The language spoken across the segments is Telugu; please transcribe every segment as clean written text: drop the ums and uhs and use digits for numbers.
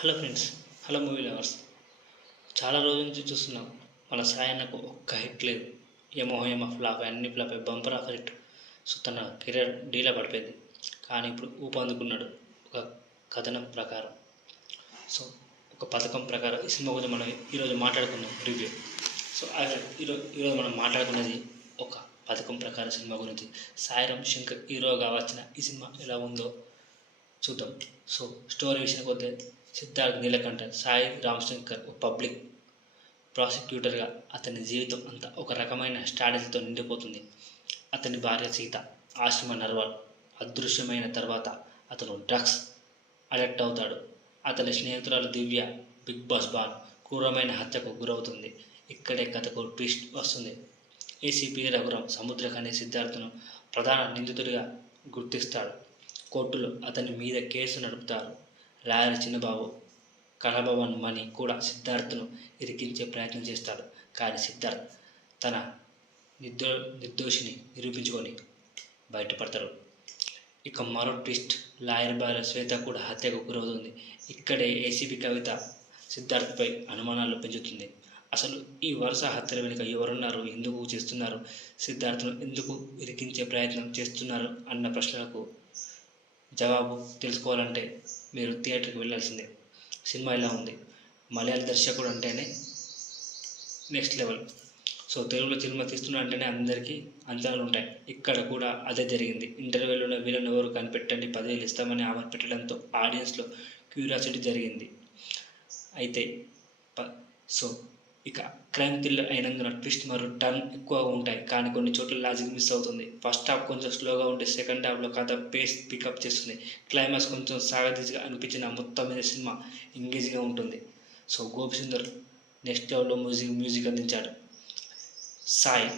Hello friends, hello movie lovers. చాలా రోజుల నుంచి చూస్తున్నాం మన సాయన్నకు ఒక్క హిట్ లేదు. ఏమో ఏమో ఫ్లాప్, అన్ని flop, bumper offer hit. So తన కెరీర్ డీలా పడిపోయింది. కానీ ఇప్పుడు ఊపందుకున్నాడు ఒక కథనం ప్రకారం. సో ఒక పథకం ప్రకారం ఈ సినిమా గురించి మనం ఈరోజు మాట్లాడుకుందాం రివ్యూ. సో ఈరోజు మనం మాట్లాడుకున్నది ఒక పథకం ప్రకారం సినిమా గురించి. సాయిరామ్ శంకర్ హీరోగా వచ్చిన ఈ సినిమా ఎలా ఉందో చూద్దాం. సో స్టోరీ విషయానికి వస్తే, సిద్ధార్థ్ నీలకంఠ సాయి రామ్ శంకర్ ఒక పబ్లిక్ ప్రాసిక్యూటర్గా అతని జీవితం అంతా ఒక రకమైన స్ట్రాటజీతో నిండిపోతుంది. అతని భార్య సీత, ఆశ్రమ నర్వాల్ అదృశ్యమైన తర్వాత అతను డ్రగ్స్ అడెక్ట్ అవుతాడు. అతని స్నేహితురాలు దివ్య బిగ్ బాస్ బాన్ క్రూరమైన హత్యకు గురవుతుంది. ఇక్కడే కథకు ట్విస్ట్ వస్తుంది. ఏసీపీ రఘురాం సముద్రకని సిద్ధార్థను ప్రధాన నిందితుడిగా గుర్తిస్తాడు. కోర్టులో అతని మీద కేసు నడుపుతారు. లాయర్ చిన్నబాబు కళభవన్ మణి కూడా సిద్ధార్థను ఇరికించే ప్రయత్నం చేస్తాడు. కానీ సిద్ధార్థ్ తన నిర్దోషిని నిరూపించుకొని బయటపడతాడు. ఇక మరో ట్విస్ట్, లాయర్ భార్య శ్వేత కూడా హత్యకు గురవుతుంది. ఇక్కడే ఏసీబీ కవిత సిద్ధార్థ్పై అనుమానాలు పెంచుతుంది. అసలు ఈ వరుస హత్యల వెనుక ఎవరున్నారు, ఎందుకు చేస్తున్నారు, సిద్ధార్థను ఎందుకు ఇరికించే ప్రయత్నం చేస్తున్నారు అన్న ప్రశ్నలకు జవాబు తెలుసుకోవాలంటే మీరు థియేటర్కి వెళ్ళాల్సిందే. సినిమా ఇలా ఉంది. మలయాళ దర్శకుడు అంటేనే నెక్స్ట్ లెవెల్. సో తెలుగులో సినిమా తీస్తున్నా అంటేనే అందరికీ అంచనాలు ఉంటాయి. ఇక్కడ కూడా అదే జరిగింది. ఇంటర్వ్యూలో వీళ్ళని ఎవరు కనిపెట్టండి, 10,000 ఇస్తామని ఆమె పెట్టడంతో ఆడియన్స్లో క్యూరియాసిటీ జరిగింది. అయితే సో ఇక క్రైమ్ థ్రిల్లర్ అయినందున ట్విస్ట్ మరియు టర్న్ ఎక్కువగా ఉంటాయి. కానీ కొన్ని చోట్ల లాజిక్ మిస్ అవుతుంది. ఫస్ట్ హాఫ్ కొంచెం స్లోగా ఉంటే సెకండ్ హాఫ్లో కథ పేస్ పికప్ చేస్తుంది. క్లైమాక్స్ కొంచెం సాగదీసిగా అనిపించిన మొత్తం మీద సినిమా ఎంగేజ్గా ఉంటుంది. సో గోపిసుందర్ నెక్స్ట్ లెవెల్లో మ్యూజిక్ అందించాడు. సాయి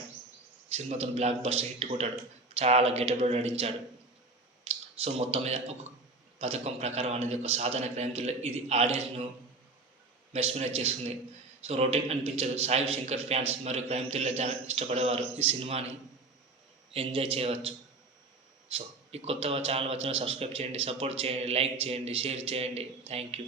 సినిమాతో బ్లాక్ బస్టర్ హిట్ కొట్టాడు. చాలా గెటప్లో నటించాడు. సో మొత్తం మీద ఒక పథకం ప్రకారం అనేది ఒక సాధారణ క్రైమ్ థ్రిల్లర్. ఇది ఆడియన్స్ను మెస్మరైజ్ చేస్తుంది. సో రొటీన్ అనిపించదు. సాయి శంకర్ ఫ్యాన్స్ మరియు క్రైమ్ థ్రిల్లర్ ఇష్టపడేవారు ఈ సినిమాని ఎంజాయ్ చేయవచ్చు. సో ఈ కొత్త ఛానల్ వచ్చిన సబ్స్క్రైబ్ చేయండి, సపోర్ట్ చేయండి, లైక్ చేయండి, షేర్ చేయండి. Thank you.